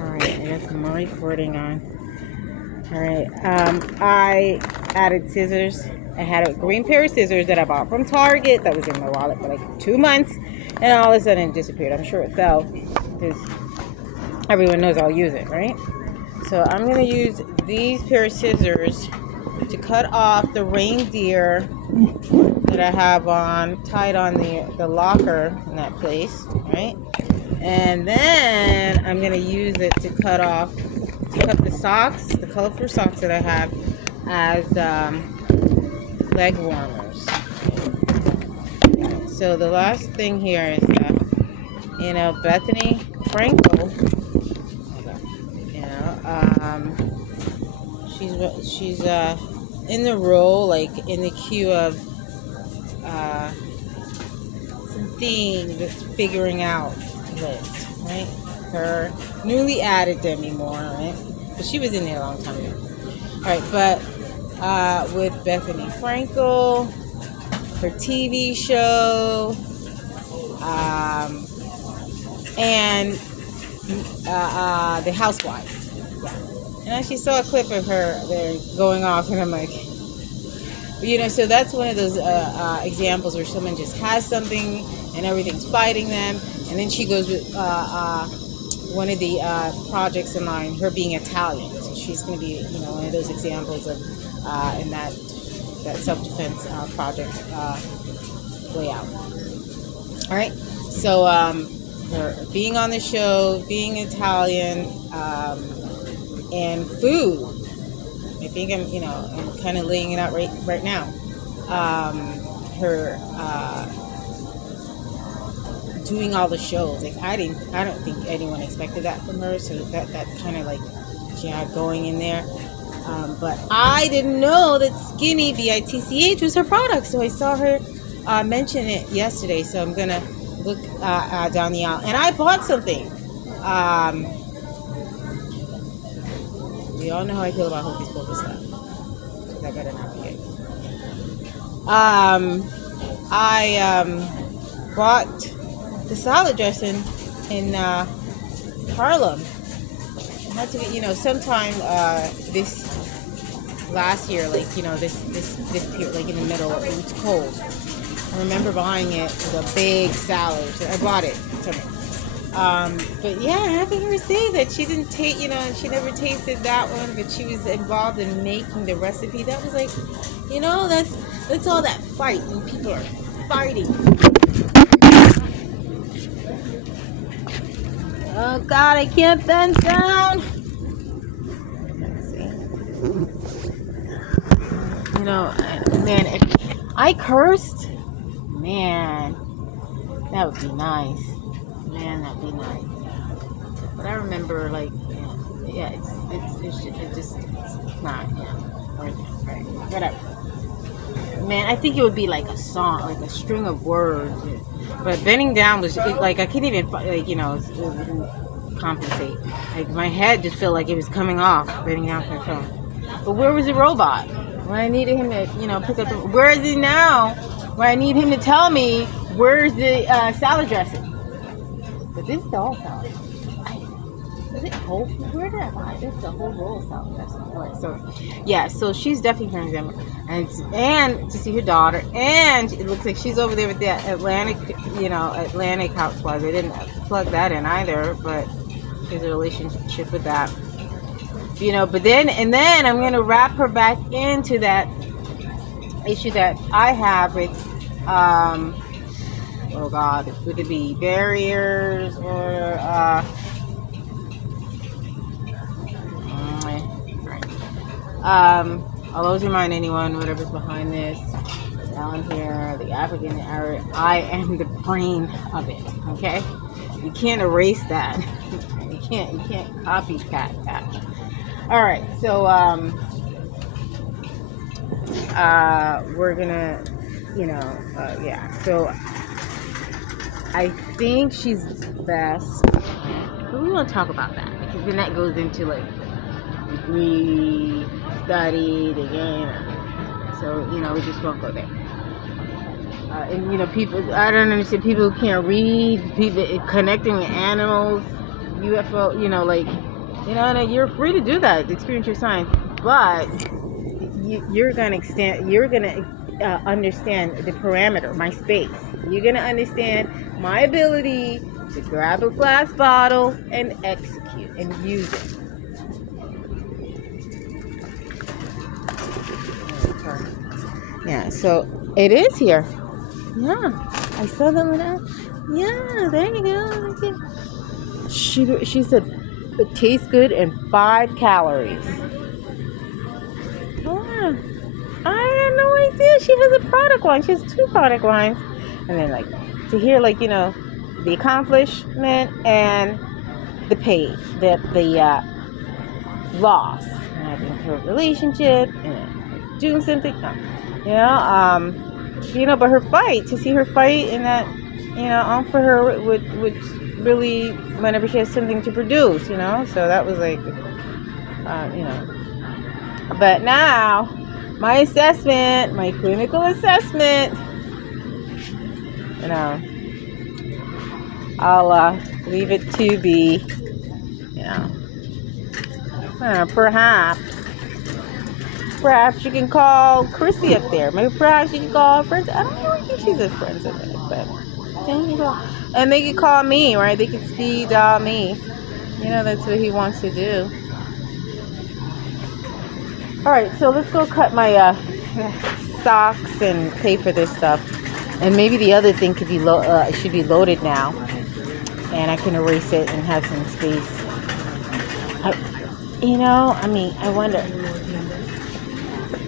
Alright, I got my recording on. Alright, I added scissors. I had a green pair of scissors that I bought from Target that was in my wallet for like 2 months, and all of a sudden it disappeared. I'm sure it fell because everyone knows I'll use it, right? So I'm going to use these pair of scissors to cut off the reindeer that I have on tied on the locker in that place, right? And then I'm going to use it to cut the socks, the colorful socks that I have as leg warmers. So the last thing here is Bethany Frankel, she's in the role, like in the queue of some things that's figuring out list, right? Her newly added Demi Moore, right? But she was in there a long time ago. All right, but with Bethany Frankel, her TV show, and The Housewives. Yeah. And I actually saw a clip of her there going off, and I'm like, so that's one of those examples where someone just has something and everything's fighting them, and then she goes with one of the projects in line, her being Italian. So she's going to be, one of those examples of in that self-defense project layout. All right. So her being on the show, being Italian, and food. I think I'm kind of laying it out right now. Her doing all the shows. Like I don't think anyone expected that from her. So that kind of like she had going in there. But I didn't know that Skinny BITCH was her product. So I saw her mention it yesterday. So I'm gonna look down the aisle, and I bought something. We all know how I feel about Hocus Pocus stuff. So that better not be it. I bought the salad dressing in Harlem. It had to be, sometime this last year, like, this period, like in the middle, it was cold. I remember buying it with a big salad. So I bought it. But yeah, having her say that she didn't take, and she never tasted that one, but she was involved in making the recipe. That was like, that's all that fight when people are fighting. Oh God, I can't bend down. Let's see. Man, if I cursed, man, that would be nice. Man, that'd be nice. But I remember, like, it's just not, right, whatever. Man, I think it would be like a song, like a string of words. But bending down was like I couldn't even, like, it wouldn't compensate. Like my head just felt like it was coming off bending down from the phone. But where was the robot when I needed him to, pick up the? Where is he now? When I need him to tell me where's the salad dressing? But this is all salad. Is it whole food? Where did I buy it? It's a whole roll of salad dressing. Alright, so she's definitely from them, and to see her daughter, and it looks like she's over there with the Atlantic Housewives. I didn't plug that in either, but there's a relationship with that. But then I'm gonna wrap her back into that issue that I have with oh God, would it be barriers or I'll always remind anyone, whatever's behind this, down here, the African Arab, I am the brain of it. Okay, you can't erase that. you can't copycat that. All right, so we're gonna, So I think she's best, but we won't talk about that because then that goes into like degree, studied again. So, we just won't go there. And, people, I don't understand people who can't read, people connecting with animals, UFO, You know, and you're free to do that, experience your science, but you're gonna extend. You're gonna understand the parameter, my space. You're gonna understand my ability to grab a glass bottle and execute and use it. Yeah, so it is here. Yeah, I saw that one out. Yeah, there you go. She said it tastes good and 5 calories. Yeah. I had no idea she has a product line. She has 2 product lines. And then like to hear like, you know, the accomplishment and the pay, the loss. And I think her relationship and doing something. You know, but her fight, to see her fight and that, you know, on for her would really, whenever she has something to produce, you know. So that was like, you know. But now, my assessment, my clinical assessment, you know, I'll leave it to be, you know, perhaps you can call Chrissy up there. Maybe perhaps you can call friends. I don't know. I think she's a friend of it, but there you go. And they can call me, right? They can speed dial me. You know, that's what he wants to do. All right, so let's go cut my socks and pay for this stuff. And maybe the other thing could be should be loaded now, and I can erase it and have some space. I mean, I wonder.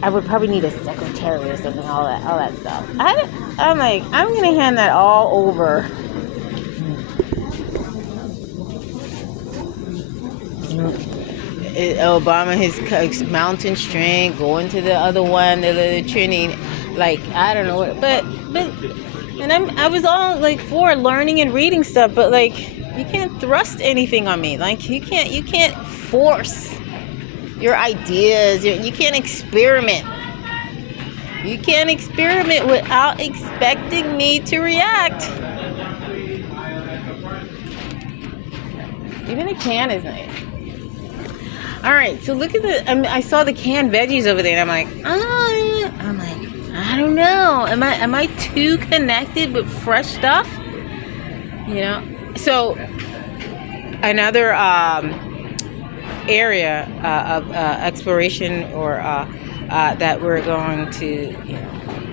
I would probably need a secretary or something, all that stuff. I'm like, I'm gonna hand that all over. Obama, his mountain strength, going to the other one, the training, like I don't know what, but, and I was all like for learning and reading stuff, but like you can't thrust anything on me, like you can't force your ideas, you can't experiment. You can't experiment without expecting me to react. Even a can is nice. All right, so look at I saw the canned veggies over there, and I'm like, I don't know. Am I too connected with fresh stuff? You know. So another area of exploration or that we're going to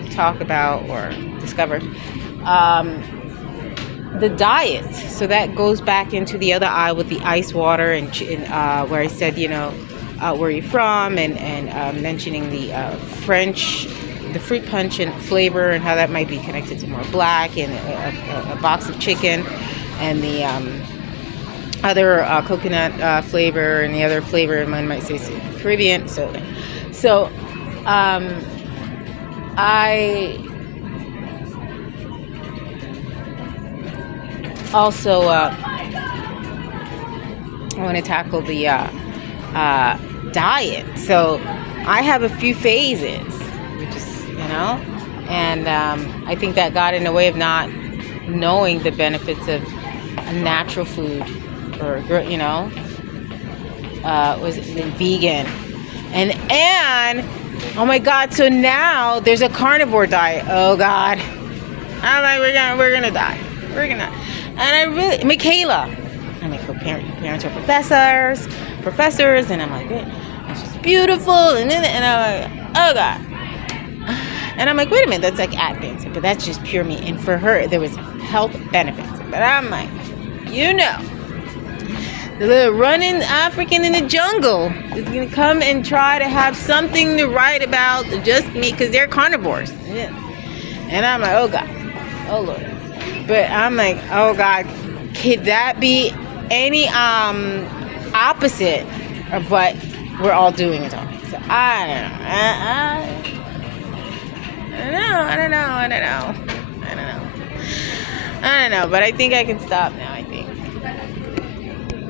talk about or discover. The diet. So that goes back into the other eye with the ice water and where I said, where you're from and mentioning the French, the fruit punch and flavor and how that might be connected to more black and a box of chicken and the other coconut flavor and the other flavor, one might say Caribbean. So I also want to tackle the diet. So I have a few phases, which is, and I think that got in the way of not knowing the benefits of natural food or, was vegan. And oh my God, so now there's a carnivore diet. Oh God. I'm like, we're gonna die. And I really, Michaela, I'm like, her parents are professors, and I'm like, she's beautiful, and I'm like, oh God. And I'm like, wait a minute, that's like Atkins, but that's just pure meat. And for her, there was health benefits. But I'm like, the little running African in the jungle is gonna come and try to have something to write about just meat, because they're carnivores. Yeah. And I'm like, oh God, oh Lord. But I'm like, oh God, could that be any opposite of what we're all doing at all? So I don't know. But I think I can stop now.